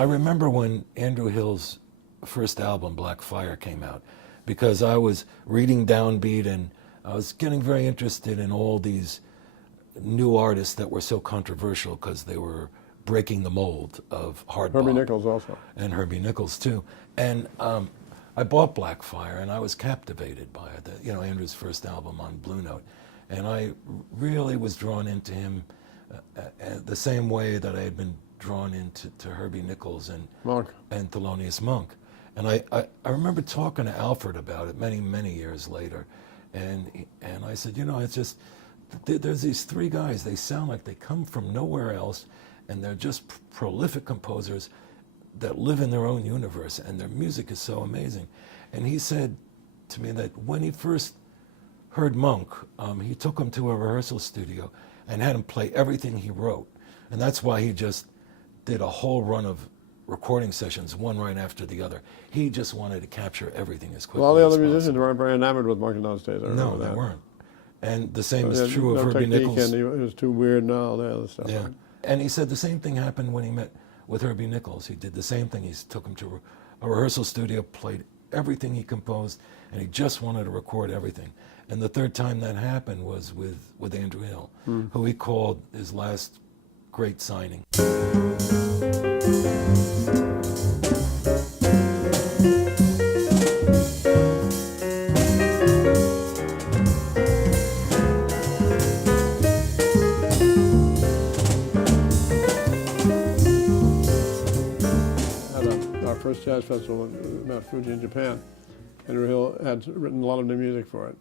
I remember when Andrew Hill's first album, Black Fire, came out, because I was reading Downbeat and I was getting very interested in all these new artists that were so controversial because they were breaking the mold of hard bop. Herbie Nichols also. And Herbie Nichols too. And I bought Black Fire and I was captivated by it. Andrew's first album on Blue Note. And I really was drawn into him the same way that I had been drawn into Herbie Nichols and Thelonious Monk. And I remember talking to Alfred about it many, many years later. And I said, it's just, there's these three guys, they sound like they come from nowhere else, and they're just prolific composers that live in their own universe, and their music is so amazing. And he said to me that when he first heard Monk, he took him to a rehearsal studio and had him play everything he wrote. And that's why he just did a whole run of recording sessions, one right after the other. He just wanted to capture everything as quickly as possible. Well, the other musicians weren't very enamored with Monk in those days. No, they weren't. And the same is true of Herbie Nichols. And he was too weird and all that other stuff. Yeah. And he said the same thing happened when he met with Herbie Nichols. He did the same thing. He took him to a rehearsal studio, played everything he composed, and he just wanted to record everything. And the third time that happened was with Andrew Hill, who he called his last great signing. First jazz festival in Mount Fuji in Japan. Andrew Hill had written a lot of new music for it.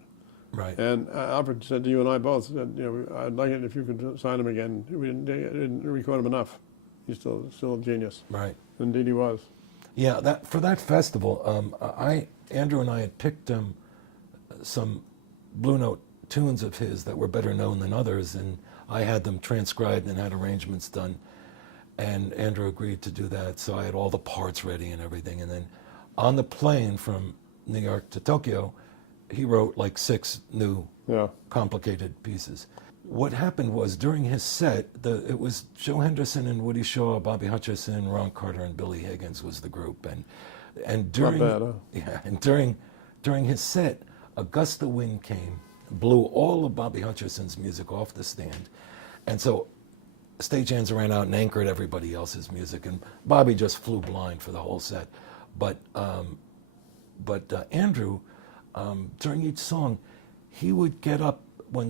Right. And Alfred said to you and I both, said, I'd like it if you could sign him again. We didn't record him enough. He's still a genius. Right. Indeed he was. Yeah, for that festival, Andrew and I had picked some Blue Note tunes of his that were better known than others, and I had them transcribed and had arrangements done. And Andrew agreed to do that, so I had all the parts ready and everything. And then on the plane from New York to Tokyo, he wrote like 6 new complicated pieces. What happened was during his set, it was Joe Henderson and Woody Shaw, Bobby Hutcherson, Ron Carter, and Billy Higgins was the group. And during during his set, a gust of wind came, blew all of Bobby Hutcherson's music off the stand, and so stagehands ran out and anchored everybody else's music, and Bobby just flew blind for the whole set. But Andrew, during each song, he would get up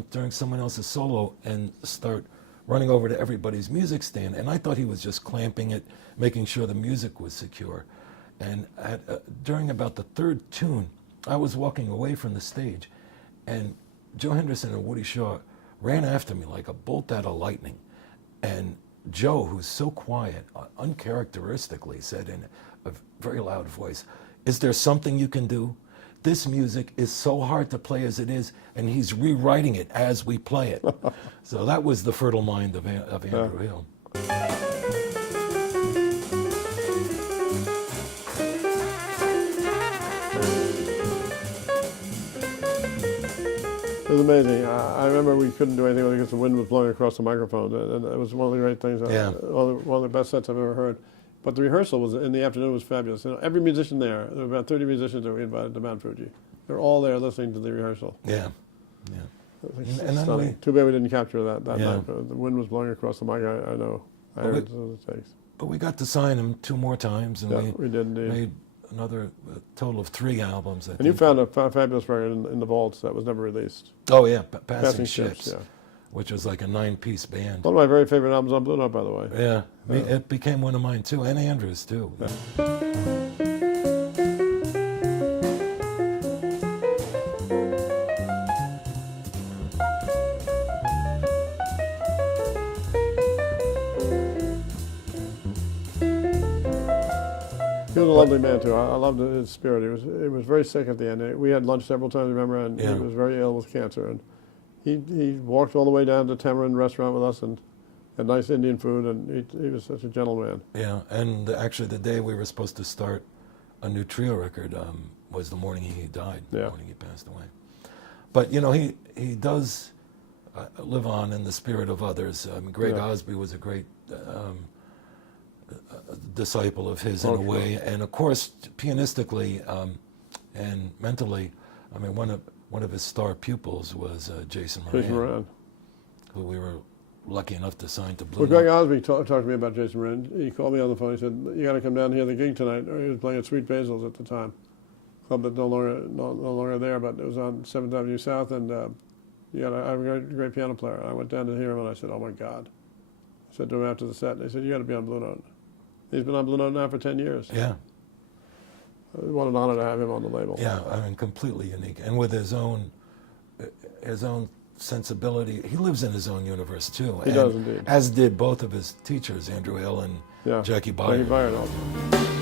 during someone else's solo and start running over to everybody's music stand, and I thought he was just clamping it, making sure the music was secure. And during about the third tune, I was walking away from the stage, and Joe Henderson and Woody Shaw ran after me like a bolt out of lightning. And Joe, who's so quiet, uncharacteristically said in a very loud voice, "Is there something you can do? This music is so hard to play as it is, and he's rewriting it as we play it." So that was the fertile mind of Andrew Hill. It was amazing. I remember we couldn't do anything because the wind was blowing across the microphone, and it was one of the great things, one of the best sets I've ever heard. But the rehearsal was in the afternoon was fabulous. Every musician there were about 30 musicians that we invited to Mount Fuji. They're all there listening to the rehearsal. Yeah, yeah. And then too bad we didn't capture that night. But the wind was blowing across the mic. I know. I heard it takes. But we got to sign him 2 more times, and we did indeed. Made another total of 3 albums. And you found a fabulous record in the vaults that was never released. Oh yeah, Passing Ships, yeah. Which was like a 9-piece band. One of my very favorite albums on Blue Note, by the way. Yeah, it became one of mine too, and Andrew's too. Yeah. He was a lovely man too. I loved his spirit. He was very sick at the end. We had lunch several times, remember, and he was very ill with cancer. And he walked all the way down to Tamarind restaurant with us and had nice Indian food, and he was such a gentleman. Yeah, and actually the day we were supposed to start a new trio record was the morning he died, the morning he passed away. But he does live on in the spirit of others. Greg Osby was a great disciple of his in a way, and of course, pianistically and mentally, I mean, one of his star pupils was Jason Moran, who we were lucky enough to sign to Blue Well, Greg Note. Osby talked to me about Jason Moran. He called me on the phone. He said, "You got to come down here to the gig tonight." He was playing at Sweet Basil's at the time, club that's no longer there, but it was on 7th Avenue South, and you got I have a great piano player. I went down to hear him, and I said, "Oh my God!" I said to him after the set, and they said, "You got to be on Blue Note." He's been on Blue Note now for 10 years. Yeah. What an honor to have him on the label. Yeah, I mean, completely unique, and with his own sensibility. He lives in his own universe too. He does indeed. As did both of his teachers, Andrew Hill and Jackie Byard. Jackie Byard also.